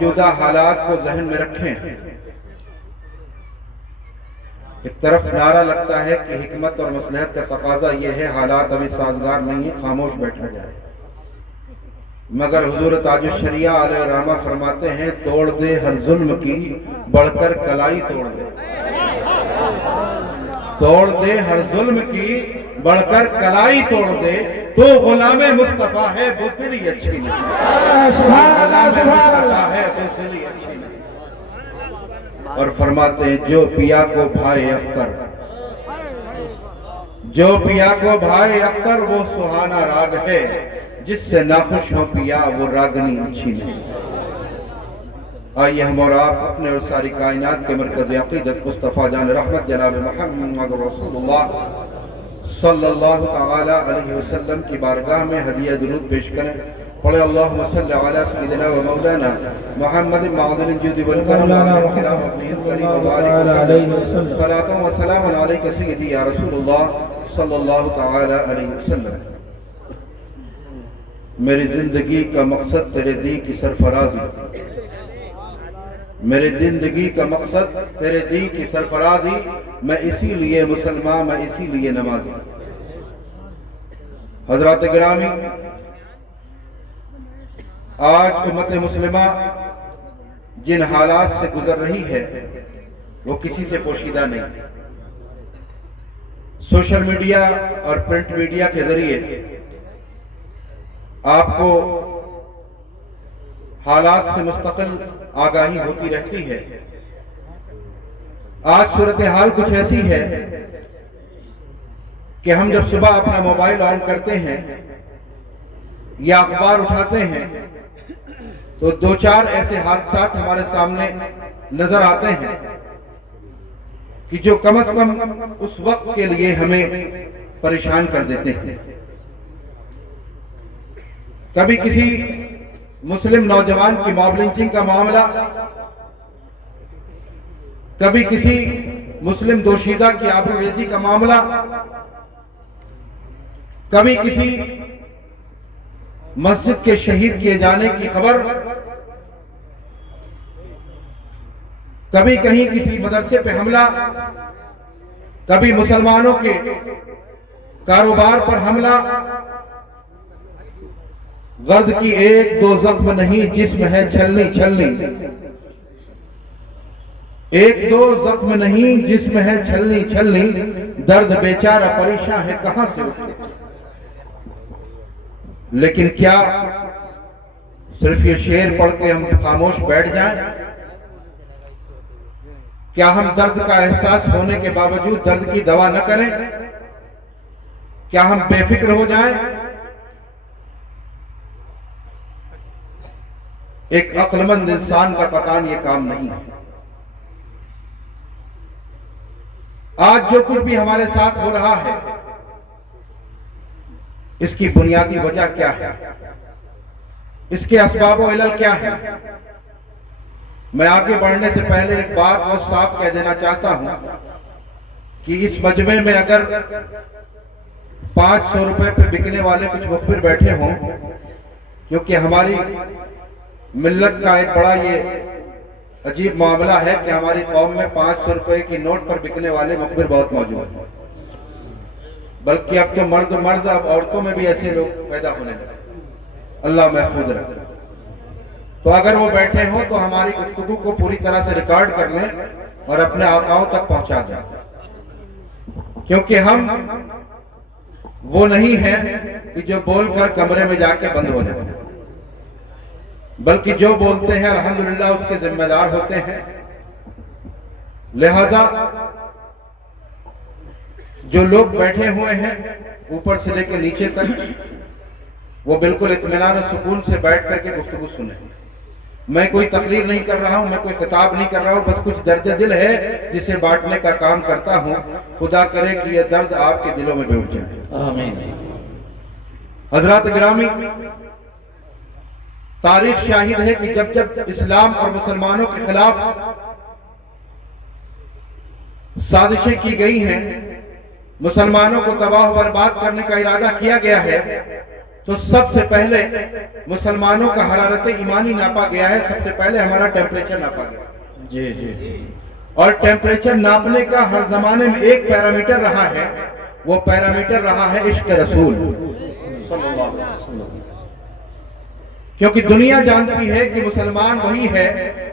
موجودہ حالات کو ذہن میں رکھیں۔ ایک طرف نعرہ لگتا ہے کہ حکمت اور مصلحت کا تقاضا یہ ہے، حالات ابھی سازگار نہیں ہے، خاموش بیٹھا جائے، مگر حضور تاج الشریعہ علیہ الرحمہ فرماتے ہیں توڑ دے ہر ظلم کی بڑھ کر کلائی توڑ دے، توڑ دے ہر ظلم کی بڑھ کر کلائی توڑ دے، تو غلام مصطفیٰ ہے بزدلی اچھی نہیں، سبحان اللہ سبحان اللہ غلام ہے بزدلی اچھی نہیں۔ اور فرماتے ہیں جو پیا کو بھائے اختر، جو پیا کو بھائے اختر وہ سہانا راگ ہے، جس سے ناخوش ہو پیا وہ راگنی اچھی نہیں۔ آئیے ہم اور آپ اپنے اور ساری کائنات کے مرکز عقیدت مصطفیٰ جان رحمت جناب محمد رسول اللہ صلی اللہ تعالی علیہ وسلم کی بارگاہ میں ہدیہ درود پیش کریں۔ پڑھے اللہم صلی علی سیدنا و مولانا محمد معدن الجود والکرم صلاة و سلام علیکہ سیدی یا رسول اللہ صلی اللہ تعالی علیہ وسلم۔ میری زندگی کا مقصد تیرے دین کی سرفرازی، میری زندگی کا مقصد تیرے دین کی سرفرازی، میں اسی لیے مسلمان، میں اسی لیے نمازی۔ حضرات گرامی، آج امت مسلمہ جن حالات سے گزر رہی ہے وہ کسی سے پوشیدہ نہیں۔ سوشل میڈیا اور پرنٹ میڈیا کے ذریعے آپ کو حالات سے مستقل آگاہی ہوتی رہتی ہے۔ آج صورتحال کچھ ایسی ہے کہ ہم جب صبح اپنا موبائل آن کرتے ہیں یا اخبار اٹھاتے ہیں تو دو چار ایسے حادثات ہمارے سامنے نظر آتے ہیں کہ جو کم از کم اس وقت کے لیے ہمیں پریشان کر دیتے ہیں۔ کبھی کسی مسلم نوجوان کی موب لنچنگ کا معاملہ، کبھی کسی مسلم دوشیزہ کی آبروریزی کا معاملہ، کبھی کسی مسجد کے شہید کیے جانے کی خبر، کبھی کہیں کسی مدرسے پہ حملہ، کبھی مسلمانوں کے کاروبار پر حملہ۔ غرض کی ایک دو زخم نہیں، جسم ہے چھلنی چھلنی، ایک دو زخم نہیں، جسم ہے چھلنی چھلنی، درد بیچارہ پریشان ہے کہاں سے اٹھے۔ لیکن کیا صرف یہ شعر پڑھ کے ہم خاموش بیٹھ جائیں؟ کیا ہم درد کا احساس ہونے کے باوجود درد کی دوا نہ کریں؟ کیا ہم بے فکر ہو جائیں؟ ایک عقل مند انسان کا قطعاً یہ کام نہیں ہے۔ آج جو کچھ بھی ہمارے ساتھ ہو رہا ہے اس کی بنیادی وجہ کیا ہے؟ اس کے اسباب و علل کیا ہے؟ میں آگے بڑھنے سے پہلے ایک بات بہت صاف کہہ دینا چاہتا ہوں کہ اس مجمع میں اگر 500 روپے پہ بکنے والے کچھ مخبر بیٹھے ہوں، کیونکہ ہماری ملت کا ایک بڑا یہ عجیب معاملہ ہے کہ ہماری قوم میں 500 روپے کی نوٹ پر بکنے والے مخبر بہت موجود ہیں، بلکہ اب تو مرد اب عورتوں میں بھی ایسے لوگ پیدا ہونے لگے، اللہ محفوظ رکھے۔ تو اگر وہ بیٹھے ہوں تو ہماری گفتگو کو پوری طرح سے ریکارڈ کر لیں اور اپنے آقاؤں تک پہنچا دیں، کیونکہ ہم وہ نہیں ہیں کہ جو بول کر کمرے میں جا کے بند ہو جائیں، بلکہ جو بولتے ہیں الحمدللہ اس کے ذمہ دار ہوتے ہیں۔ لہذا جو لوگ بیٹھے ہوئے ہیں اوپر سے لے کے نیچے تک، وہ بالکل اطمینان و سکون سے بیٹھ کر کے گفتگو سنیں۔ میں کوئی تقریر نہیں کر رہا ہوں، میں کوئی خطاب نہیں کر رہا ہوں، بس کچھ درد دل ہے جسے بانٹنے کا کام کرتا ہوں۔ خدا کرے کہ یہ درد آپ کے دلوں میں بیٹھ جائے، آمین۔ حضرات گرامی، تاریخ شاہد ہے کہ جب جب اسلام اور مسلمانوں کے خلاف سازشیں کی گئی ہیں، مسلمانوں کو تباہ و برباد کرنے کا ارادہ کیا گیا ہے، تو سب سے پہلے مسلمانوں کا حرارت ایمانی ناپا گیا ہے، سب سے پہلے ہمارا ٹیمپریچر ناپا گیا جی اور ٹیمپریچر ناپنے کا ہر زمانے میں ایک پیرامیٹر رہا ہے، وہ پیرامیٹر رہا ہے عشق رسول صلی اللہ علیہ وسلم۔ کیونکہ دنیا جانتی ہے کہ مسلمان وہی ہے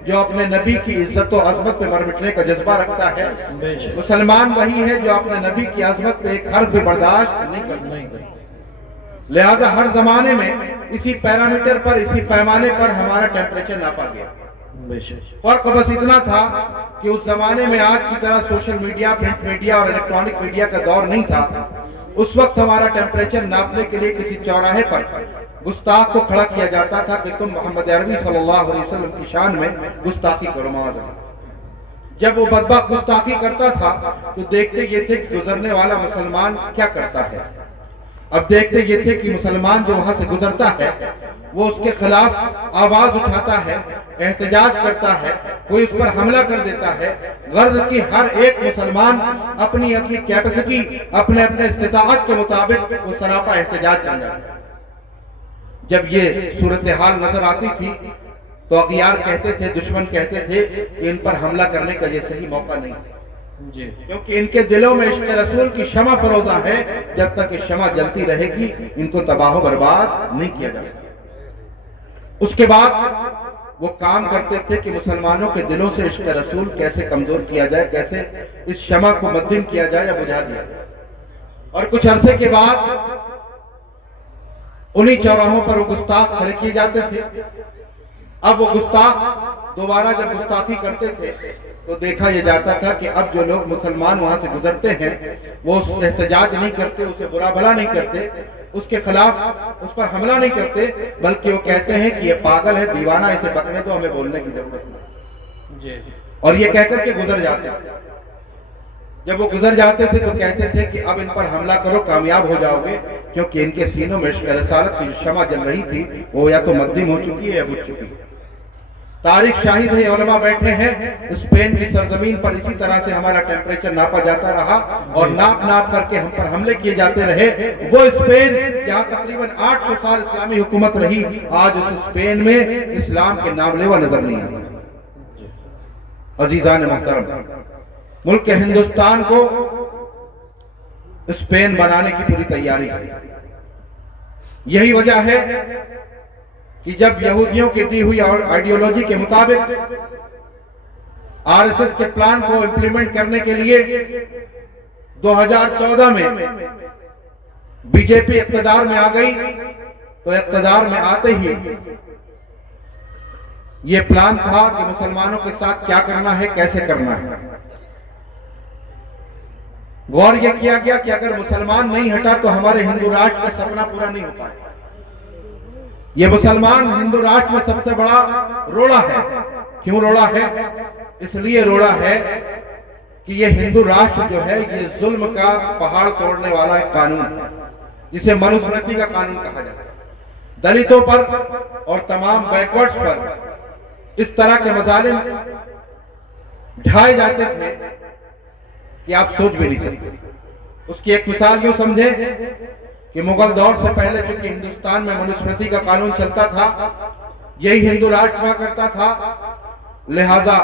جو اپنے نبی کی عزت و عظمت پہ مر مٹنے کا جذبہ رکھتا ہے، مسلمان وہی ہے جو اپنے نبی کی عظمت پہ ایک حرف بھی برداشت نہیں کرتا۔ لہذا ہر زمانے میں اسی پیرامیٹر پر، اسی پیمانے پر ہمارا ٹیمپریچر ناپا گیا۔ فرق بس اتنا تھا کہ اس زمانے میں آج کی طرح سوشل میڈیا، پرنٹ میڈیا اور الیکٹرانک میڈیا کا دور نہیں تھا۔ اس وقت ہمارا ٹیمپریچر ناپنے کے لیے کسی چوراہے پر گستاخ کو کھڑا کیا جاتا تھا کہ تم محمد عربی صلی اللہ علیہ وسلم کی شان میں گستاخی کرو معاذ۔ جب وہ بدبخت گستاخی کرتا تھا تو دیکھتے یہ تھے کہ گزرنے والا مسلمان کیا کرتا ہے۔ اب دیکھتے یہ تھے کہ مسلمان جو وہاں سے گزرتا ہے وہ اس کے خلاف آواز اٹھاتا ہے، احتجاج کرتا ہے، کوئی اس پر حملہ کر دیتا ہے، غرض کی ہر ایک مسلمان اپنی کیپیسٹی، اپنے استطاعت کے مطابق وہ سراپا احتجاج کر جاتا ہے۔ جب یہ صورتحال نظر آتی تھی تو اغیار کہتے تھے، دشمن کہتے تھے کہ ان پر حملہ کرنے کا یہ صحیح موقع نہیں ہے، کیونکہ ان کے دلوں میں عشق رسول کی شمع فروزہ ہے، جب تک یہ شمع جلتی رہے گی ان کو تباہ و برباد نہیں کیا جائے گا۔ اس کے بعد وہ کام کرتے تھے کہ مسلمانوں کے دلوں سے عشق رسول کیسے کمزور کیا جائے، کیسے اس شمع کو مدھم کیا جائے یا بجھا دیا جائے۔ اور کچھ عرصے کے بعد انہی چوراہوں پر وہ گستاخ کھڑے کیے جاتے تھے۔ اب وہ گستاخ دوبارہ جب گستاخی کرتے تھے تو دیکھا یہ جاتا تھا کہ اب جو لوگ مسلمان وہاں سے گزرتے ہیں وہ اس احتجاج نہیں کرتے، اسے برا بھلا نہیں کرتے، اس کے خلاف اس پر حملہ نہیں کرتے، بلکہ وہ کہتے ہیں کہ یہ پاگل ہے، دیوانہ، اسے بکنے دو، ہمیں بولنے کی ضرورت نہیں، اور یہ کہہ کر کے گزر جاتے ہیں۔ جب وہ گزر جاتے تھے تو کہتے تھے کہ اب ان پر حملہ کرو، کامیاب ہو جاؤ گے، کیونکہ ان کے سینوں میں عشق رسالت کی جو شمع جل رہی تھی وہ یا تو مدھم ہو چکی ہے یا بجھ چکی ہے۔ تاریخ شاہد ہے، علماء بیٹھے ہیں، اسپین کی سرزمین پر اسی طرح سے ہمارا ٹیمپریچر ناپا جاتا رہا اور ناپ کر کے ہم پر حملے کیے جاتے رہے۔ وہ اسپین جہاں تقریباً 800 سال اسلامی حکومت رہی، آج اس اسپین میں اسلام کے نام لیوا نظر نہیں آتا۔ عزیزان محترم، ملک ہندوستان کو اسپین بنانے کی پوری تیاری ہے۔ یہی وجہ ہے کہ جب یہودیوں کی دی ہوئی آئیڈیالوجی کے مطابق RSS کے پلان کو امپلیمنٹ کرنے کے لیے 2014 میں بی جے پی اقتدار میں آ گئی تو اقتدار میں آتے ہی یہ پلان تھا کہ مسلمانوں کے ساتھ کیا کرنا ہے، کیسے کرنا ہے۔ غور یہ کیا گیا کہ اگر مسلمان نہیں ہٹا تو ہمارے ہندو راشٹر کا سپنا پورا نہیں ہو پائے۔ یہ مسلمان ہندو راشٹر میں سب سے بڑا روڑا ہے۔ کیوں روڑا ہے؟ اس لیے روڑا ہے کہ یہ ہندو راشٹر جو ہے یہ ظلم کا پہاڑ توڑنے والا ایک قانون ہے، جسے منوسمرتی کا قانون کہا جاتا ہے۔ دلتوں پر اور تمام بیکورڈز پر اس طرح کے مظالم ڈھائے جاتے تھے کہ آپ سوچ بھی نہیں سکتے۔ اس کی ایک مثال یوں سمجھیں کہ مغل دور سے پہلے چونکہ ہندوستان میں منوسمرتی کا قانون چلتا تھا، یہی ہندو راشٹر ہوا کرتا تھا، لہذا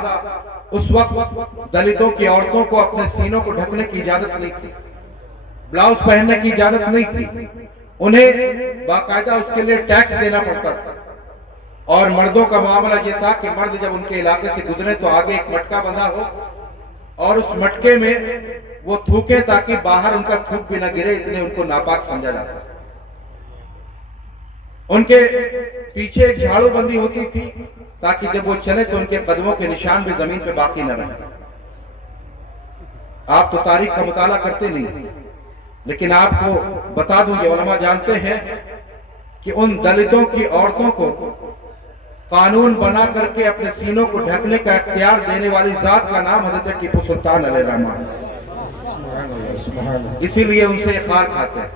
اس وقت دلتوں کی عورتوں کو اپنے سینوں کو ڈھکنے کی اجازت نہیں تھی، بلاؤز پہننے کی اجازت نہیں تھی، انہیں باقاعدہ اس کے لیے ٹیکس دینا پڑتا تھا۔ اور مردوں کا معاملہ یہ تھا کہ مرد جب ان کے علاقے سے گزرے تو آگے ایک مٹکا بندھا ہو اور اس مٹکے میں وہ تھوکیں تاکہ باہر ان کا تھوک بھی نہ گرے، اتنے ان کو ناپاک سمجھا جاتا ہے۔ ان کے پیچھے ایک جھاڑو بندی ہوتی تھی تاکہ جب وہ چلے تو ان کے قدموں کے نشان بھی زمین پہ باقی نہ رہیں۔ آپ تو تاریخ کا مطالعہ کرتے نہیں، لیکن آپ کو بتا دوں، یہ علماء جانتے ہیں کہ ان دلتوں کی عورتوں کو قانون بنا کر کے اپنے سینوں کو ڈھکنے کا اختیار دینے والی ذات کا نام حضرت ٹیپو سلطان علیہ الرحمن، اسی لیے ان سے خار کھاتے ہیں،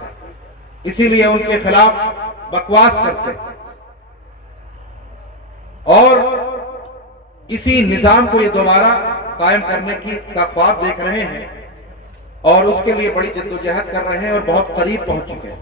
اسی لیے ان کے خلاف بکواس کرتے ہیں، اور اسی نظام کو یہ دوبارہ قائم کرنے کا خواب دیکھ رہے ہیں اور اس کے لیے بڑی جدوجہد کر رہے ہیں اور بہت قریب پہنچ چکے ہیں۔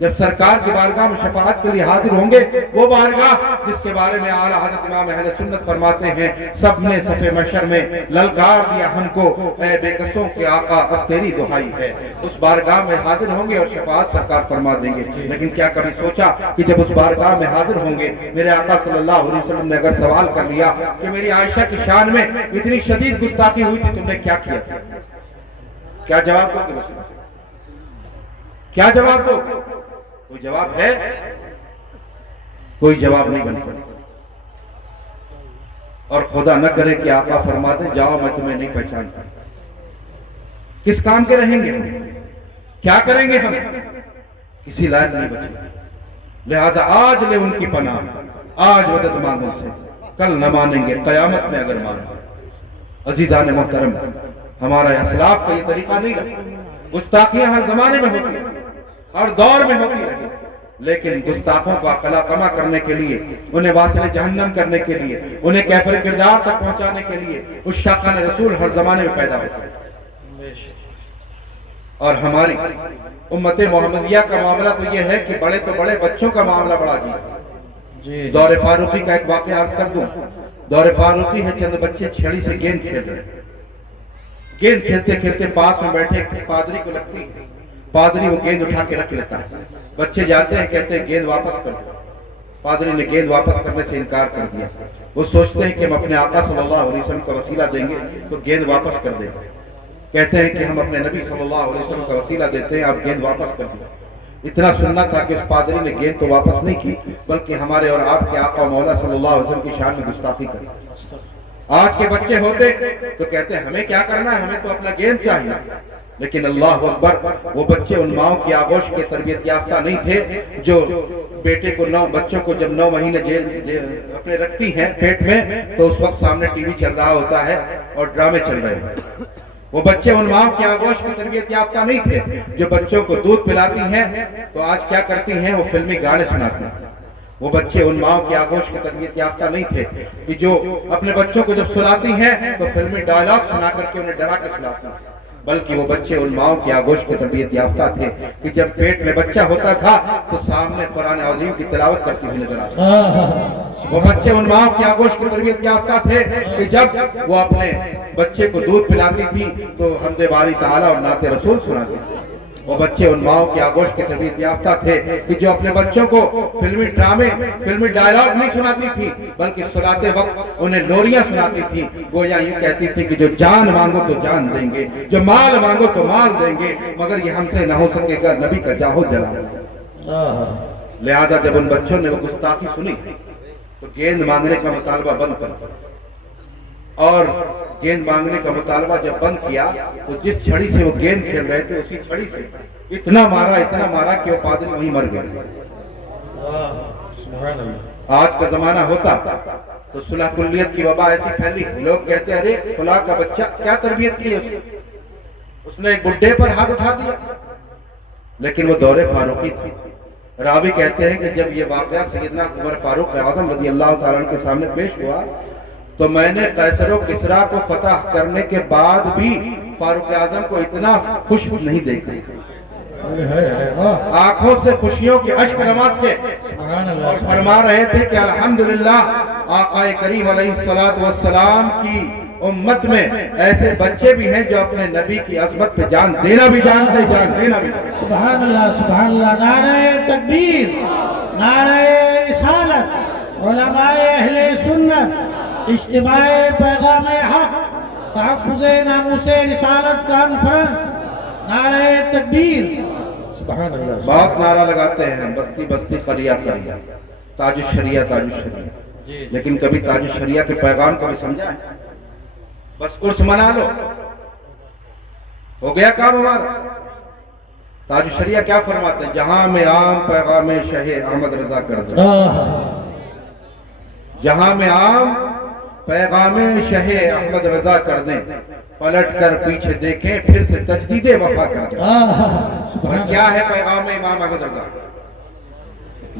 جب سرکار کی بارگاہ میں شفاعت کے لیے حاضر ہوں گے، وہ بارگاہ جس کے بارے میں اعلیٰ حضرت امام اہل سنت فرماتے ہیں سب نے صف محشر میں للکار دیا ہم کو، اے بے کسوں کے آقا اب تیری دہائی ہے، اس بارگاہ میں حاضر ہوں گے اور شفاعت سرکار فرما دیں گے۔ لیکن کیا کبھی سوچا کہ جب اس بارگاہ میں حاضر ہوں گے، میرے آقا صلی اللہ علیہ وسلم نے اگر سوال کر لیا کہ میری عائشہ کی شان میں اتنی شدید گستاخی ہوئی تھی، تم نے کیا کیا؟ کیا جواب دو گے؟ کیا جواب دو؟ کوئی جواب ہے؟ کوئی جواب نہیں بن پڑا۔ اور خدا نہ کرے کہ آقا فرما دیں جاؤ میں تمہیں نہیں پہچانتا، کس کام کے رہیں گے ہم؟ کیا کریں گے ہم؟ کسی لائق نہیں بچے۔ لہذا آج لے ان کی پناہ، آج مدد مانگو سے، کل نہ مانیں گے قیامت میں اگر مانیں گے۔ عزیزان محترم، ہمارا اسلاف کا یہ طریقہ نہیں رہا۔ گستاخیاں ہر زمانے میں ہوتی ہیں، ہر دور میں ہوتی رہی، لیکن گستاخوں کو عقلا کما کرنے کے لیے، انہیں واصل جہنم کرنے کے لیے، انہیں کیفر کردار تک پہنچانے کے لیے اس شاقان رسول ہر زمانے میں پیدا ہوتا ہے۔ اور ہماری امت محمدیہ کا معاملہ تو یہ ہے کہ بڑے تو بڑے بچوں کا معاملہ بڑا جی۔ دور فاروقی کا ایک واقعہ عرض کر دوں۔ دور فاروقی ہے، چند بچے چھڑی سے گیند کھیل رہے ہیں، گیند کھیلتے کھیلتے پاس میں بیٹھے پادری کو لگتی، پادری وہ گیند اٹھا کے رکھ لیتا ہے، بچے جاتے ہیں کہتے ہیں گیند واپس کر دو، پادری نے گیند واپس کرنے سے انکار کر دیا۔ وہ سوچتے ہیں کہ ہم اپنے آقا صلی اللہ علیہ وسلم کا وسیلہ دیں گے تو گیند واپس کر دے گا، کہتے ہیں کہ ہم اپنے نبی صلی اللہ علیہ وسلم کا وسیلہ دیتے ہیں، آپ گیند واپس کر دیں۔ اتنا سننا تھا کہ اس پادری نے گیند تو واپس نہیں کی، بلکہ ہمارے اور آپ کے آقا مولا صلی اللہ علیہ وسلم کی شان میں گستاخی کری۔ آج کے بچے ہوتے تو کہتے ہیں ہمیں کیا کرنا ہے، ہمیں تو اپنا گیند چاہیے۔ لیکن اللہ اکبر، وہ بچے ان ماؤں کی آغوش کے تربیت یافتہ نہیں تھے جو بیٹے کو بچوں کو جب 9 مہینے اپنے رکھتی ہیں پیٹ میں تو اس وقت سامنے ٹی وی چل رہا ہوتا ہے اور ڈرامے چل رہے ہیں۔ وہ بچے ان ماں کی آغوش کی تربیت یافتہ نہیں تھے جو بچوں کو دودھ پلاتی ہیں تو آج کیا کرتی ہیں، وہ فلمی گانے سناتی ہیں۔ وہ بچے ان ماں کی آغوش کی تربیت یافتہ نہیں تھے کہ جو اپنے بچوں کو جب سلاتی ہیں تو فلمی ڈائلاگ سنا کر کے انہیں ڈرا کر سلاتی ہیں، بلکہ وہ بچے ان ماں کی آغوش کی تربیت یافتہ تھے کہ جب پیٹ میں بچہ ہوتا تھا تو سامنے قرآن عظیم کی تلاوت کرتی ہوئی نظر آتی۔ وہ بچے ان ماں کی آغوش کی تربیت یافتہ تھے کہ جب وہ اپنے بچے کو دودھ پلاتی تھی تو حمد باری تعالیٰ اور نعت رسول سناتی تھی۔ وہ بچے ان ماؤں کی آغوش کی تربیت یافتہ تھے کہ جو اپنے بچوں کو فلمی ڈرامے، فلمی ڈائلاگ نہیں سناتی تھی بلکہ سلاتے وقت انہیں لوریاں سناتی تھی، گویا یوں کہتی تھی کہ جو جان مانگو تو جان دیں گے، جو مال مانگو تو مال دیں گے، مگر یہ ہم سے نہ ہو سکے گا نبی کا جاہو جلا۔ لہذا جب ان بچوں نے وہ گستاخی سنی تو گیند مانگنے کا مطالبہ بند کر، اور گیند مانگنے کا مطالبہ جب بند کیا تو جس چھڑی سے وہ گیند کھیل رہے تھے اسی چھڑی سے اتنا مارا کہ وہ پادری وہیں مر گیا۔ آج کا زمانہ ہوتا تو صلح کلیت کی وبا ایسی پھیلی، لوگ کہتے ہیں ارے فلاں کا بچہ کیا تربیت کی اس نے ایک بڈھے پر ہاتھ اٹھا دیا، لیکن وہ دور فاروقی تھا۔ راوی کہتے ہیں کہ جب یہ واقعہ سیدنا عمر فاروق اعظم رضی اللہ تعالیٰ عنہ کے سامنے پیش ہوا تو میں نے قیصر و کسریٰ کو فتح کرنے کے بعد بھی فاروق اعظم کو اتنا خوش نہیں دیکھا، آنکھوں سے خوشیوں کے اشک رواں تھے اور فرما رہے تھے کہ الحمدللہ آقا کریم علیہ السلام کی امت میں ایسے بچے بھی ہیں جو اپنے نبی کی عظمت پہ جان دینا بھی جانتے، جان دینا بھی جانتے۔ سبحان اللہ، سبحان اللہ، نعرہ تکبیر، نعرہ رسالت، علماء اہل سنت، اجتماع پیغام حق، تحفظ ناموس رسالت کانفرنس، نعرہ تکبیر، سبحان اللہ۔ بہت نعرہ لگاتے ہیں بستی بستی قریہ قریہ، تاج الشریعہ تاج الشریعہ، لیکن کبھی تاج الشریعہ کے پیغام کو بھی سمجھا ہے؟ بس عرس منا لو، ہو گیا کام ہمارا۔ تاج الشریعہ کیا فرماتے ہیں؟ جہاں میں عام پیغام شہ احمد رضا کر دیں، جہاں میں عام پیغام شہ احمد رضا کر دیں، پلٹ کر پیچھے دیکھیں پھر سے تجدید وفا کر دیں۔ اور کیا ہے پیغام امام احمد رضا؟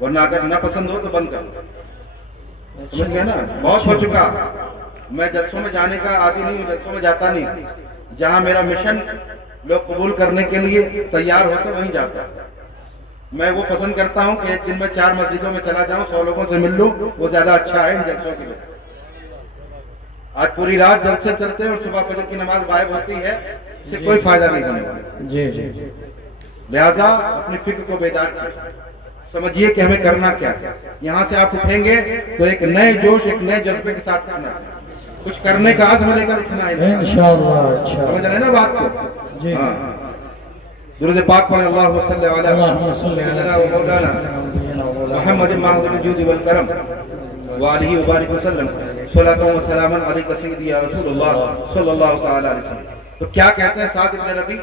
ورنہ اگر نہ پسند ہو تو بند کر دو. سمجھ گئے نا؟ بہت ہو چکا. میں جلسوں میں جانے کا عادی نہیں ہوں، جلسوں میں جاتا نہیں. جہاں میرا مشن لوگ قبول کرنے کے لیے تیار ہوتے وہیں جاتا. میں وہ پسند کرتا ہوں کہ ایک دن میں 4 مسجدوں میں چلا جاؤں، 100 لوگوں سے مل لوں، وہ زیادہ اچھا ہے ان جلسوں کے لیے. آج پوری رات جلسے چلتے ہیں اور صبح فجر کی نماز غائب ہوتی ہے، اس سے کوئی فائدہ نہیں ہونے والا. جی جی. لہذا اپنی فکر کو بیدار کیجیے، سمجھیے کہ ہمیں کرنا کیا ہے. یہاں سے آپ اٹھیں گے تو ایک نئے جوش، ایک نئے جذبے کے ساتھ کرنا ہے، کچھ کرنے کا عزم لے کر اٹھنا ہے انشاءاللہ. سمجھ رہے ہیں نا بات کو؟ جی. درود پاک پڑھیں. اللہم صلی علی سیدنا و مولانا محمد ماحود الجود والکرم وآلہ وبارک وسلم. صلاۃ و سلام علیک سیدی یا رسول اللہ صلی اللہ تعالی علیہ وسلم. تو کیا کہتے ہیں سعد بن ربیع؟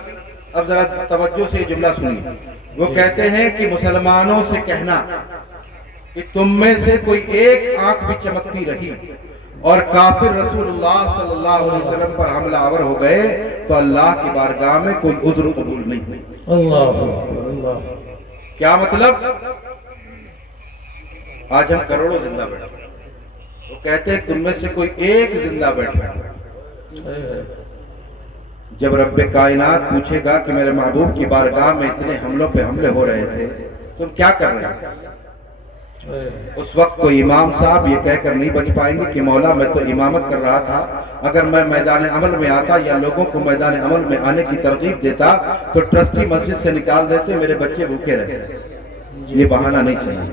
اب ذرا توجہ سے یہ جملہ سنیے. وہ کہتے ہیں کہ مسلمانوں سے کہنا کہ تم میں سے کوئی ایک آنکھ بھی چمکتی رہی اور کافر رسول اللہ صلی اللہ علیہ وسلم پر حملہ آور ہو گئے تو اللہ کی بارگاہ میں کوئی عذر قبول نہیں. اللہ. کیا مطلب؟ آج ہم کروڑوں زندہ بیٹھے، وہ کہتے ہیں تم میں سے کوئی ایک زندہ بیٹھا. جب رب کائنات پوچھے گا کہ میرے محبوب کی بارگاہ میں اتنے حملوں پہ حملے ہو رہے تھے، تم کیا کر رہے ہیں؟ اس وقت کوئی امام صاحب یہ کہہ کر نہیں بچ پائیں گے کہ مولا میں تو امامت کر رہا تھا، اگر میں میدان عمل میں آتا یا لوگوں کو میدان عمل میں آنے کی ترغیب دیتا تو ٹرسٹی مسجد سے نکال دیتے، میرے بچے بھوکے رہتے. یہ بہانہ نہیں چلا.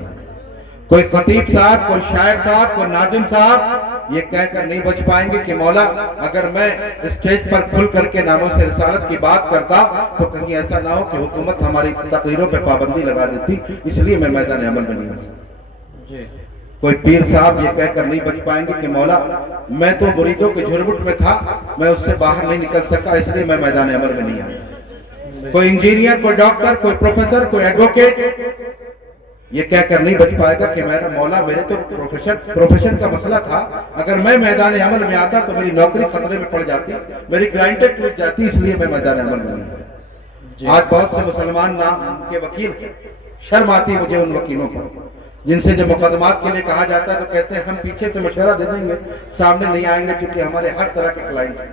کوئی خطیب صاحب، کوئی شاعر صاحب، کوئی ناظم صاحب یہ کہہ کر نہیں بچ پائیں گے کہ مولا اگر میں اسٹیج پر کھل کر کے ناموس رسالت کی بات کرتا تو کہیں ایسا نہ ہو کہ حکومت ہماری تقریروں پہ پابندی لگا دیتی، اس لیے میں میدان عمل میں نہیں آ سکتا. کوئی پیر صاحب یہ کہہ کر نہیں بچ پائیں گے کہ مولا میں تو مریدوں کے جھرمٹ میں تھا، میں اس سے باہر نہیں نکل سکا، اس لیے میں میدان عمل میں نہیں آیا. کوئی انجینئر، کوئی ڈاکٹر، کوئی پروفیسر، کوئی ایڈوکیٹ یہ کہہ کر نہیں بچ پائے گا کہ میرا مولا میرے تو پروفیشن کا مسئلہ تھا، اگر میں میدان عمل میں آتا تو میری نوکری خطرے میں پڑ جاتی، میری گرانٹر ٹوٹ جاتی، اس لیے میں میدان عمل میں نہیں آیا. آج بہت سے مسلمان نام کے وکیل ہیں، شرم آتی مجھے ان وکیلوں پر جن سے جب مقدمات کے لیے کہا جاتا ہے تو کہتے ہیں ہم پیچھے سے مشورہ دے دیں گے، سامنے نہیں آئیں گے چونکہ ہمارے ہر طرح کے کلائنٹ ہیں.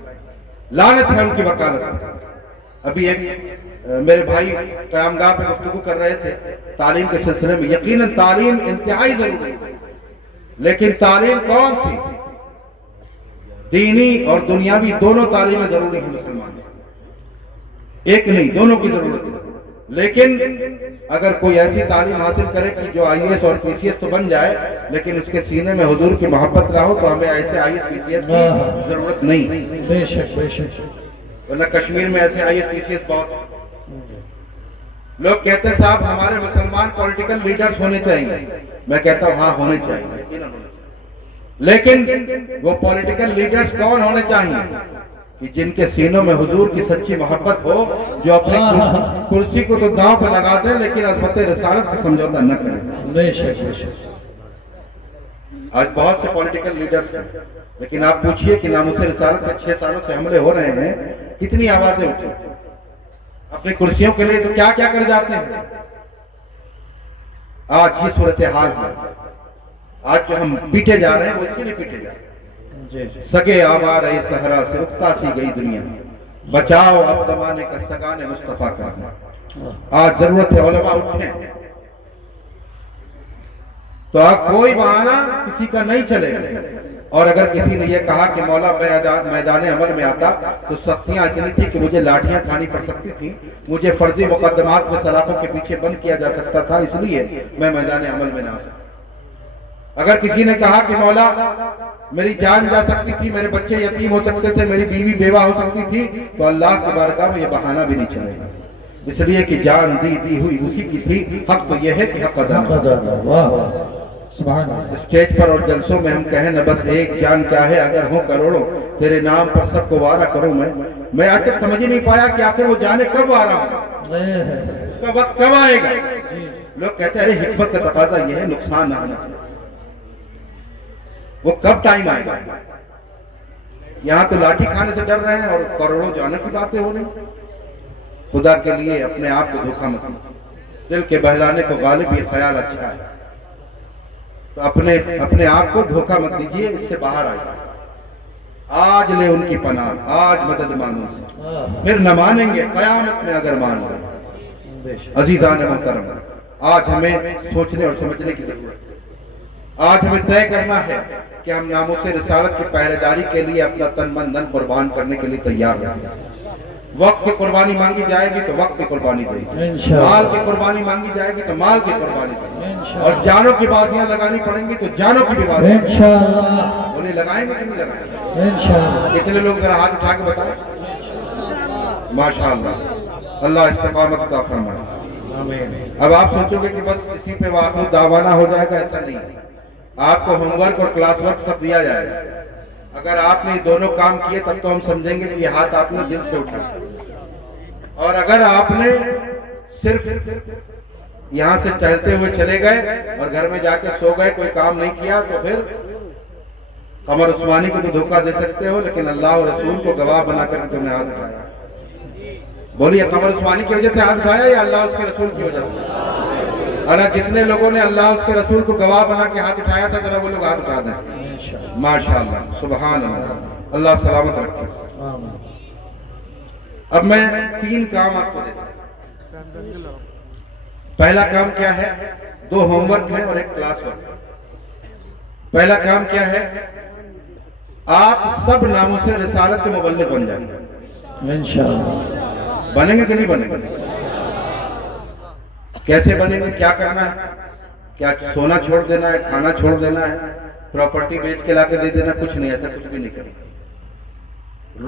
لعنت ہے ان کی وکالت. ابھی ایک میرے بھائی قیام گاہ پہ گفتگو کر رہے تھے تعلیم کے سلسلے میں. یقیناً تعلیم انتہائی ضروری ہے، لیکن تعلیم کون سی؟ دینی اور دنیاوی دونوں تعلیمیں ضروری ہیں مسلمان میں، ایک نہیں، دونوں کی ضرورت ہے. لیکن اگر کوئی ایسی تعلیم حاصل کرے کہ جو IAS اور PCS تو بن جائے لیکن اس کے سینے میں حضور کی محبت نہ ہو تو ہمیں ایسے IAS PCS کی ضرورت نہیں. بے شک بے شک. ورنہ کشمیر میں ایسے IAS PCS بہت. لوگ کہتے ہیں صاحب ہمارے مسلمان پولیٹیکل لیڈرز ہونے چاہیے. میں کہتا ہوں ہاں ہونے چاہیے، لیکن وہ پولیٹیکل لیڈرز کون ہونے چاہیے کہ جن کے سینوں میں حضور کی سچی محبت ہو، جو اپنی کرسی کو تو داؤں پہ لگا دیں لیکن عظمت رسالت سے سمجھوتا نہ کریں. بے شک بے شک. آج بہت سے پولیٹیکل لیڈرز ہیں لیکن آپ پوچھئے کہ ناموس رسالت میں 6 سالوں سے حملے ہو رہے ہیں، کتنی آوازیں اٹھی اپنی کرسیوں کے لیے، تو کیا کیا کر جاتے ہیں. آج یہ صورتحال ہے. آج جو ہم پیٹے جا رہے ہیں وہ اسی لیے پیٹے جا رہے ہیں. سگے آوار رہے صحرا سے اکتا سی گئی دنیا، بچاؤ اب زمانے کا سگان مصطفیٰ کا. آج ضرورت ہے علماء اٹھیں. تو اب کوئی بہانہ کسی کا نہیں چلے گا. اور اگر کسی نے یہ کہا کہ مولا میدان عمل میں آتا تو سختیاں اتنی تھی کہ مجھے لاٹھیاں کھانی پڑ سکتی تھی، مجھے فرضی مقدمات میں سلاخوں کے پیچھے بند کیا جا سکتا تھا، اس لیے میں میدان عمل میں نہ آ سکتا. اگر کسی نے کہا کہ مولا میری جان جا سکتی تھی، میرے بچے یتیم ہو سکتے تھے، میری بیوی بیوہ ہو سکتی تھی، تو اللہ کی بارگاہ میں یہ بہانہ بھی نہیں چلے گا، اس لیے کہ جان دی ہوئی اسی کی تھی. حق تو یہ ہے کہ حق ادا. اسٹیج پر اور جلسوں میں ہم کہیں نہ بس ایک جان کیا ہے اگر ہوں کروڑوں، تیرے نام پر سب کو وعدہ کروں میں آج تک سمجھ ہی نہیں پایا کہ آخر وہ جانے کب آ رہا ہوں، اس کا وقت کب آئے گا. لوگ کہتے ہیں ارے حکمت کا تقاضا یہ ہے نقصان نہ ہونا چاہیے. وہ کب ٹائم آئے گا؟ یہاں تو لاٹھی کھانے سے ڈر رہے ہیں اور کروڑوں جانے کی باتیں ہو رہی. خدا کے لیے اپنے آپ کو دھوکہ مت دو. دل کے بہلانے کو غالب یہ خیال اچھا ہے. تو اپنے آپ کو دھوکہ مت دیجیے، اس سے باہر آئیے. آج لے ان کی پناہ، آج مدد مانو سے، پھر نہ مانیں گے قیامت میں اگر مان گئے. بے شک عزیزان محترم، آج ہمیں سوچنے اور سمجھنے کی ضرورت ہے. آج ہمیں طے کرنا ہے کہ ہم ناموس رسالت کی پہرے داری کے لیے اپنا تن من دھن قربان کرنے کے لیے تیار ہیں. وقت کی قربانی مانگی جائے گی تو وقت کی قربانی دے گی، انشاءاللہ. مال کی قربانی مانگی جائے گی تو مال کی قربانی دے گی، انشاءاللہ. اور جانوں کی بازیاں لگانی پڑیں گی تو جانوں کی بھی بازیاں. انشاءاللہ بولے لگائیں گے کہ نہیں لگائیں گے؟ انشاءاللہ. کتنے لوگ ذرا ہاتھ اٹھا کے بتائیں. ماشاءاللہ، اللہ استقامت عطا فرمائے. آمین. اب آپ سوچو گے کہ بس اسی پہ واقع دعوانہ ہو جائے گا، ایسا نہیں. آپ کو ہوم ورک اور کلاس ورک سب دیا جائے گا. اگر آپ نے یہ دونوں کام کیے تب تو ہم سمجھیں گے کہ یہ ہاتھ آپ نے دل سے اٹھا. اور اگر آپ نے صرف یہاں سے ٹہلتے ہوئے چلے گئے اور گھر میں جا کے سو گئے، کوئی کام نہیں کیا، تو پھر قمر عثمانی کو تو دھوکہ دے سکتے ہو، لیکن اللہ اور رسول کو گواہ بنا کر تم نے ہاتھ اٹھایا. بولیے قمر عثمانی کی وجہ سے ہاتھ اٹھایا یا اللہ اس کے رسول کی وجہ سے؟ اور جتنے لوگوں نے اللہ اس کے رسول کو گواہ بنا کے ہاتھ اٹھایا تھا، ذرا وہ لوگ ہاتھ اٹھا دیں. ماشاءاللہ، سبحان اللہ، اللہ سلامت رکھے. آمین. اب میں 3 کام آپ کو دیتا ہوں. پہلا کام کیا ہے؟ 2 ہوم ورک ہیں اور 1 کلاس ورک. پہلا کام کیا ہے؟ آپ سب ناموس رسالت کے مبلغ بن جائیں گے. انشاءاللہ. بنیں گے کہ نہیں بنیں گے؟ کیسے بنیں گے؟ کیا کرنا ہے؟ کیا سونا چھوڑ دینا ہے؟ کھانا چھوڑ دینا ہے؟ پراپرٹی بیچ کے لا کے دے دینا؟ کچھ نہیں، ایسا کچھ بھی نہیں کرنا.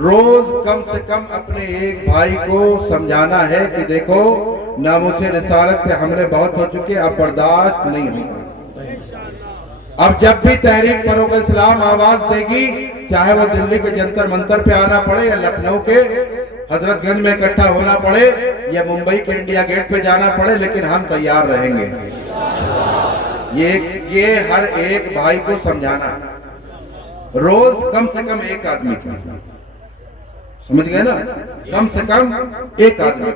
روز کم سے کم اپنے ایک بھائی کو سمجھانا ہے کہ دیکھو ناموس رسالت پہ حملے بہت ہو چکے، اب برداشت نہیں ہوگا. اب جب بھی تحریک فروغ اسلام آواز دے گی، چاہے وہ دلی کے جنتر منتر پہ آنا پڑے یا لکھنؤ کے حضرت گنج میں اکٹھا ہونا پڑے یا ممبئی کے انڈیا گیٹ پہ جانا پڑے، لیکن ہم تیار رہیں گے. یہ ہر ایک بھائی کو سمجھانا ہے. روز کم سے کم ایک آدمی کو، سمجھ گئے نا؟ کم سے کم ایک آدمی.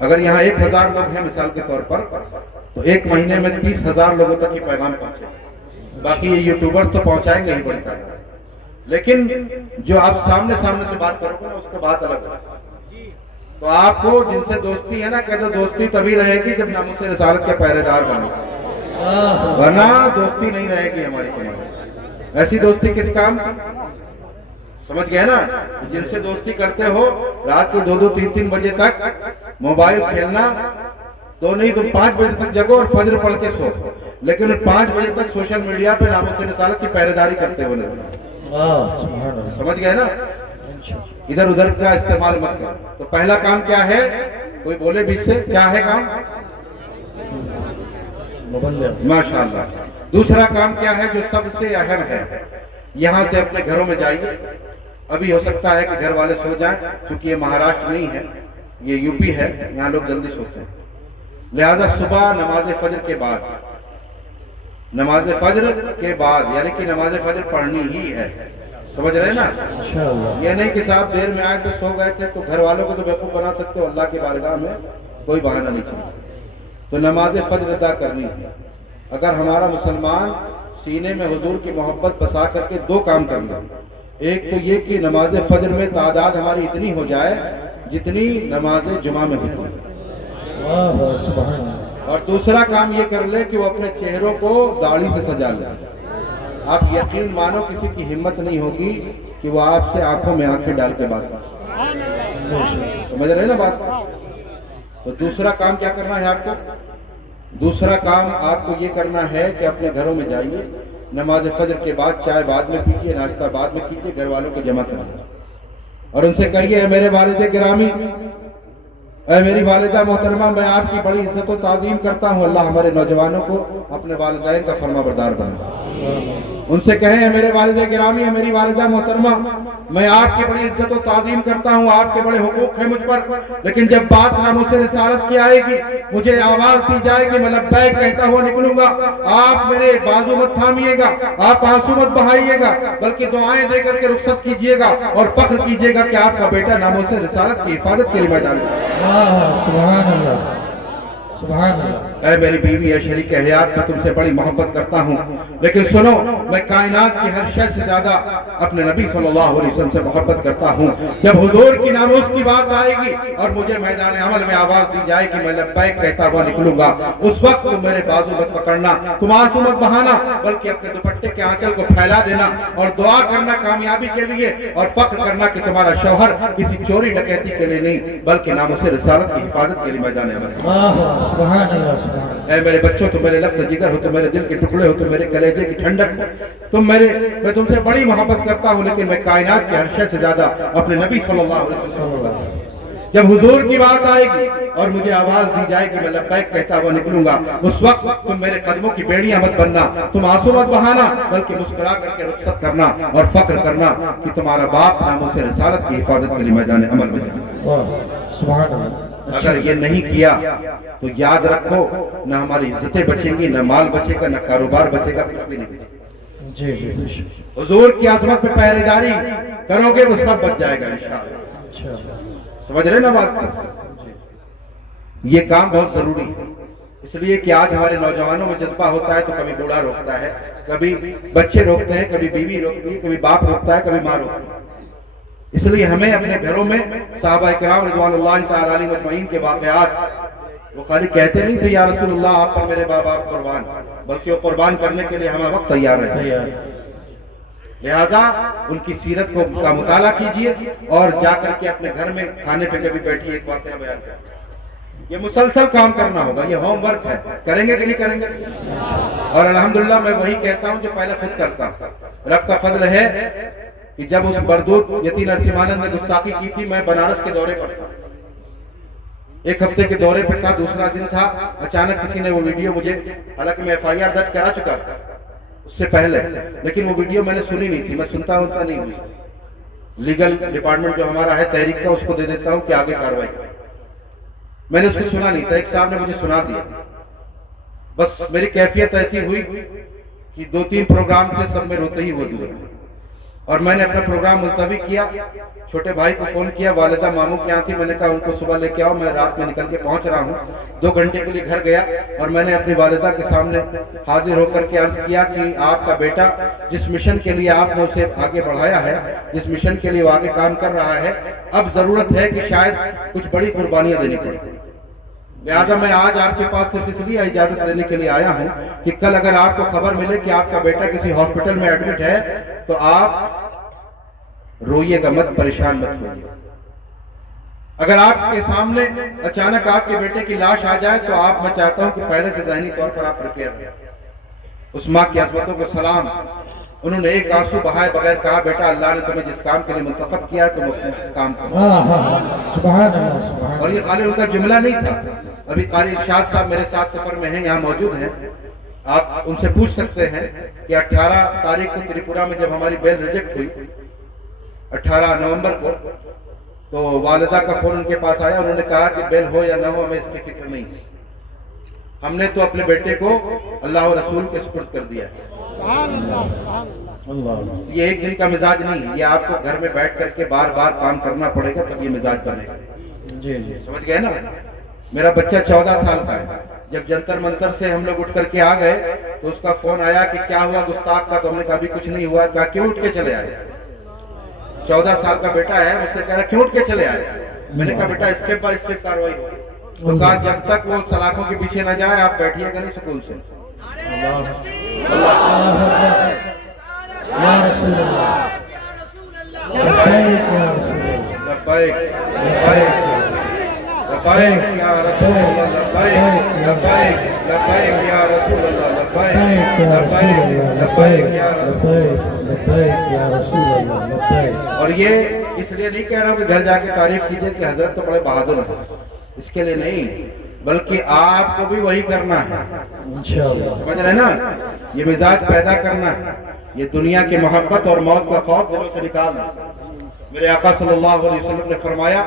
اگر یہاں 1000 لوگ ہیں مثال کے طور پر، تو ایک مہینے میں 30,000 لوگوں تک یہ پیغام پہنچے. باقی یہ یوٹیوبرز تو پہنچائیں گے ہی بڑی تعداد، لیکن جو آپ سامنے سے بات کرو گے نا، اس کا بات الگ ہے. تو آپ کو جن سے دوستی ہے نا، کہتے دوستی تبھی رہے گی جب ناموس رسالت کے پہرے دار بنو، ورنہ دوستی نہیں رہے گی ہماری. ایسی دوستی کس کام؟ سمجھ گئے نا؟ جن سے دوستی کرتے ہو رات کو 2-2 3-3 بجے تک موبائل کھیلنا، 2 نہیں تو 5 بجے تک جگو اور فجر پڑھ کے سو، لیکن 5 بجے تک سوشل میڈیا پہ ناموس رسالت کی پہرے داری کرتے ہوئے نظر. سمجھ گئے نا؟ ادھر ادھر کا استعمال مت کرو. تو پہلا کام کیا ہے؟ کوئی بولے بیچ سے، کیا ہے کام؟ ماشاءاللہ. دوسرا کام کیا ہے جو سب سے اہم ہے؟ یہاں سے اپنے گھروں میں جائیے. ابھی ہو سکتا ہے کہ گھر والے سو جائیں، کیونکہ یہ مہاراشٹر نہیں ہے، یہ یو پی ہے، یہاں لوگ جلدی سوتے ہیں. لہذا صبح نماز فجر کے بعد، نماز فجر کے بعد یعنی کہ نماز فجر پڑھنی ہی ہے. سمجھ رہے نا؟ یہ نہیں کہ صاحب دیر میں آئے تو سو گئے تھے تو گھر والوں کو تو بیوقوف بنا سکتے ہو، اللہ کی بارگاہ میں کوئی بہانہ نہیں چاہیے. تو نماز فجر ادا کرنی ہے. اگر ہمارا مسلمان سینے میں حضور کی محبت بسا کر کے 2 کام کرنا، ایک تو یہ کہ نماز فجر میں تعداد ہماری اتنی ہو جائے جتنی نماز جمعہ میں ہوتی ہے، اور دوسرا کام یہ کر لے کہ وہ اپنے چہروں کو داڑھی سے سجا لے. آپ یقین مانو کسی کی ہمت نہیں ہوگی کہ وہ آپ سے آنکھوں میں آنکھیں ڈال کے بات کرے. سمجھ رہے نا بات؟ تو دوسرا کام کیا کرنا ہے آپ کو؟ دوسرا کام آپ کو یہ کرنا ہے کہ اپنے گھروں میں جائیے، نماز فجر کے بعد چائے بعد میں پیجیے، ناشتہ بعد میں کیجیے، گھر والوں کو جمع کریے اور ان سے کہیے اے میرے والد گرامی، اے میری والدہ محترمہ، میں آپ کی بڑی عزت و تعظیم کرتا ہوں. اللہ ہمارے نوجوانوں کو اپنے والدین کا فرما بردار بنائے. ان سے کہیں اے میرے والد گرامی، اے میری والدہ محترمہ، میں آپ کی بڑی عزت و تعظیم کرتا ہوں، آپ کے بڑے حقوق ہیں مجھ پر، لیکن جب بات ناموس رسالت کی آئے گی، مجھے آواز دی جائے گی، میں لبیک کہتا ہوا نکلوں گا. آپ میرے بازو مت تھامیے گا، آپ آنسو مت بہائیے گا، بلکہ دعائیں دے کر کے رخصت کیجیے گا اور فخر کیجیے گا کہ آپ کا بیٹا ناموس رسالت کی حفاظت کے لیے میدان میں. سبحان اللہ، سبحان اللہ. اے میری بیوی اے شریک حیات میں تم سے بڑی محبت کرتا ہوں لیکن سنو میں کائنات کی ہر شے سے زیادہ اپنے نبی صلی اللہ علیہ وسلم سے محبت کرتا ہوں جب حضور کی ناموس کی بات آئے گی اور مجھے میدان عمل میں آواز دی جائے کہ میں لبیک کہتا ہوا نکلوں گا اس وقت تم میرے بازو مت پکڑنا تم آنسو مت بہانا بلکہ اپنے دوپٹے کے آنچل کو پھیلا دینا اور دعا کرنا کامیابی کے لیے اور فخر کرنا کہ تمہارا شوہر کسی چوری ڈکیتی کے لیے نہیں بلکہ ناموس رسالت کی حفاظت کے لیے میدان عمل ہے۔ سبحان اللہ سبحان اللہ۔ اے میرے بچوں تم میرے لخت جگر ہو تم میرے دل کے ٹکڑے ہو تم میرے کلیجے کی ٹھنڈک ہو میں تم سے بڑی محبت کرتا ہوں لیکن میں کائنات کے ہر شے سے زیادہ اپنے نبی صلی اللہ علیہ وسلم جب حضور کی بات آئے گی اور مجھے آواز دی جائے کہ میں لبیک کہتا ہوا نکلوں گا اس وقت تم میرے قدموں کی بیڑیاں مت بننا تم آنسو مت بہانا بلکہ مسکرا کر کے رخصت کرنا اور فخر کرنا کہ تمہارا باپ ناموس رسالت کی حفاظت کے لیے میدان عمل میں جانا۔ سبحان اللہ۔ اگر یہ نہیں کیا تو یاد رکھو نہ ہماری عزتیں بچیں گی نہ مال بچے گا نہ کاروبار بچے گا کچھ بھی نہیں بچے گا۔ جی حضور کی عظمت پہ پہرے داری کرو گے تو سب بچ جائے گا انشاءاللہ۔ سمجھ رہے نا بات کو؟ یہ کام بہت ضروری ہے اس لیے کہ آج ہمارے نوجوانوں میں جذبہ ہوتا ہے تو کبھی بوڑھا روکتا ہے کبھی بچے روکتے ہیں کبھی بیوی روکتی ہے کبھی باپ روکتا ہے کبھی ماں روکتی ہے۔ اس لیے ہمیں اپنے گھروں میں صحابہ کرام رضوان اللہ تعالی علیہ مجمعین کے واقعات وہ خالی کہتے نہیں تھے یا رسول اللہ آپ پر میرے باپ قربان بلکہ وہ قربان کرنے کے لیے ہمیں وقت تیار رہے۔ لہذا ان کی سیرت کا مطالعہ کیجئے اور جا کر کے اپنے گھر میں کھانے پہ کبھی بیٹھیے ایک واقعہ بیان کریں۔ یہ مسلسل کام کرنا ہوگا یہ ہوم ورک ہے کریں گے کہ نہیں کریں گے؟ اور الحمدللہ میں وہی کہتا ہوں جو پہلے خود کرتا ہوں۔ رب کا فضل ہے کہ جب اس بردود یتی نرسمہانند نے گستاخی کی تھی میں بنارس کے دورے پر تھا ایک ہفتے کے دورے پر تھا دوسرا دن تھا اچانک کسی نے وہ ویڈیو مجھے حالانکہ میں ایف آئی آر درج کرا چکا تھا اس سے پہلے لیکن وہ ویڈیو میں نے سنی نہیں تھی میں سنتا نہیں ہوئی لیگل ڈپارٹمنٹ جو ہمارا ہے تحریک کا اس کو دے دیتا ہوں کہ آگے کاروائی کریں میں نے اس کو سنا نہیں تھا ایک صاحب نے مجھے سنا دیا بس میری کیفیت ایسی ہوئی کہ 2-3 پروگرام تھے سب میں روتے ہی ہوئے گزرے اور میں نے اپنا پروگرام ملتوی کیا چھوٹے بھائی کو فون کیا والدہ ماموں کے یہاں تھی میں نے کہا ان کو صبح لے کے آؤ میں رات میں نکل کے پہنچ رہا ہوں 2 گھنٹے کے لیے گھر گیا اور میں نے اپنی والدہ کے سامنے حاضر ہو کر کے عرض کیا کہ آپ کا بیٹا جس مشن کے لیے آپ نے اسے آگے بڑھایا ہے جس مشن کے لیے وہ آگے کام کر رہا ہے اب ضرورت ہے کہ شاید کچھ بڑی قربانیاں دینی پڑیں لہٰذا میں آج آپ کے پاس صرف اس لیے اجازت لینے کے لیے آیا ہوں کہ کل اگر آپ کو خبر ملے کہ آپ کا بیٹا کسی ہاسپٹل میں ایڈمٹ ہے تو آپ روئیے گا مت پریشان مت ہوئیے اگر آپ کے سامنے اچانک آپ کے بیٹے کی لاش آ جائے تو آپ میں چاہتا ہوں کہ پہلے سے ذہنی طور پر آپ پریپیئر رہیں اس ماں کی عظمتوں کو سلام انہوں نے ایک آنسو بہائے بغیر کہا بیٹا اللہ نے تمہیں جس کام کے لیے منتخب کیا تم اپنے کام کرو سبحان اللہ اور یہ خالی ان کا جملہ نہیں تھا ابھی قاری ارشاد صاحب میرے ساتھ سفر میں ہیں یہاں موجود ہیں آپ ان سے پوچھ سکتے ہیں کہ 18 تاریخ کو تریپورہ میں جب ہماری بیل ریجیکٹ ہوئی 18 نومبر کو تو والدہ کا فون ان کے پاس آیا انہوں نے کہا کہ بیل ہو یا نہ ہو ہمیں اس کی فکر نہیں ہم نے تو اپنے بیٹے کو اللہ و رسول کے سپرد کر دیا یہ ایک دن کا مزاج نہیں ہے یہ آپ کو گھر میں بیٹھ کر کے بار بار کام کرنا پڑے گا تب یہ مزاج بنے گا سمجھ گئے نا میرا بچہ 14 سال کا ہے جب جنتر منتر سے ہم لوگ اٹھ کر کے آ گئے تو اس کا فون آیا کہ کیا ہوا گستاخ کا تو ہم نے کہا ابھی کچھ نہیں ہوا کہا کیوں اٹھ کے چلے آئے 14 سال کا بیٹا ہے مجھ سے کہہ رہا کیوں اٹھ کے چلے آئے میں نے کہا بیٹا اسٹیپ بائی اسٹیپ کاروائی ہوگی تو کہا جب تک وہ سلاخوں کے پیچھے نہ جائے آپ بیٹھیے گا نہیں سکون سے لبیک لبیک یا رسول اللہ لبیک لبیک لبیک یا رسول اللہ لبیک لبیک لبیک یا رسول اللہ اور یہ اس لیے نہیں کہہ رہا ہوں کہ گھر جا کے تعریف کیجئے کہ حضرت تو بڑے بہادر ہیں اس کے لیے نہیں بلکہ آپ کو بھی وہی کرنا ہے سمجھ رہے نا یہ مزاج پیدا کرنا ہے یہ دنیا کی محبت اور موت کا خوف دلوں سے نکالنا میرے آقا صلی اللہ علیہ وسلم نے فرمایا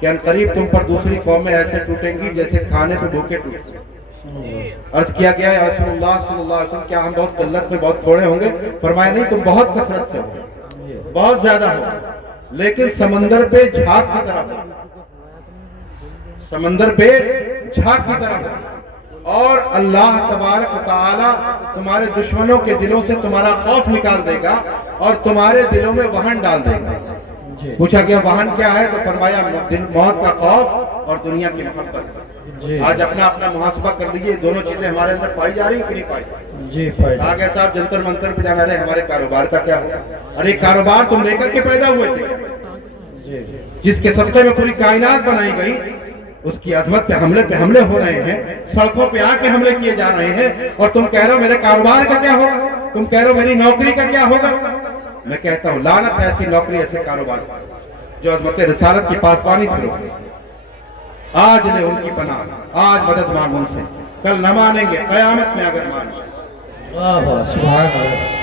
کہ ان قریب تم پر دوسری قومیں ایسے ٹوٹیں گی جیسے کھانے پہ بھوکے ٹوٹیں عرض کیا گیا یا رسول اللہ صلی اللہ علیہ وسلم کیا ہم بہت قلت میں بہت تھوڑے ہوں گے فرمایا نہیں تم بہت کثرت سے ہو بہت زیادہ ہو لیکن سمندر پہ جھاگ کی طرح ہو سمندر پہ جھاگ کی طرح ہو اور اللہ تبارک و تعالی تمہارے دشمنوں کے دلوں سے تمہارا خوف نکال دے گا اور تمہارے دلوں میں وہن ڈال دے گا. جی پوچھا کہ وہن کیا ہے؟ تو فرمایا موت کا خوف اور دنیا کی محبت. جی آج اپنا محاسبہ کر لیجیے, دونوں چیزیں ہمارے اندر پائی جا رہی ہیں کہ نہیں پائی؟ جی پائے کہا گیا صاحب جنتر منتر پہ جانا رہے, ہمارے کاروبار کا کیا ہوگا؟ ارے کاروبار تم لے کر کے پیدا ہوئے تھے, جی جس کے صدقے میں پوری کائنات بنائی گئی, اس کی عظمت پہ حملے ہو رہے ہیں, سڑکوں پہ آ کے حملے کیے جا رہے ہیں, اور تم کہہ رہے ہو میرے کاروبار کا کیا ہوگا, تم کہہ رہے ہو میری نوکری کا کیا ہوگا. میں کہتا ہوں لعنت ہے ایسی نوکری ایسے کاروبار جو عظمت رسالت کی پاسبانی سے روکے. آج لے ان کی پناہ, آج مدد مانگ ان سے, کل نہ مانیں گے, قیامت میں اگر مانیں. واہ واہ سبحان اللہ.